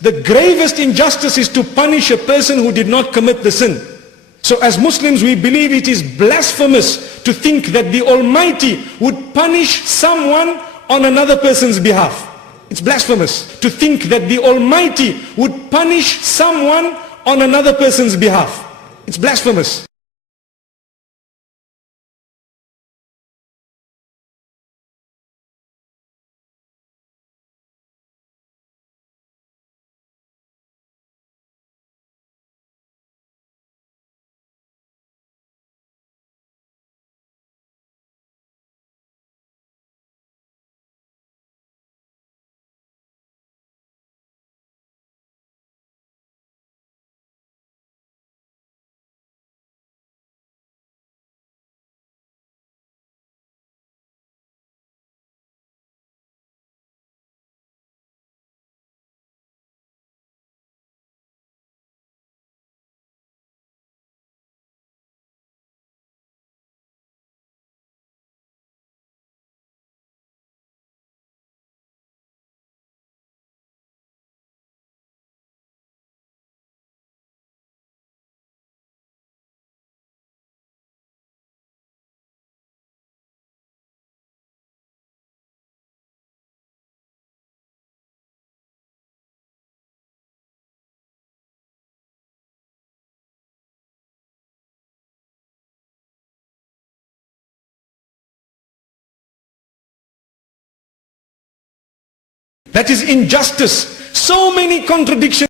The gravest injustice is to punish a person who did not commit the sin. So as Muslims, we believe it is blasphemous to think that the Almighty would punish someone on another person's behalf. It's blasphemous to think that the Almighty would punish someone on another person's behalf. It's blasphemous. That is injustice. So many contradictions.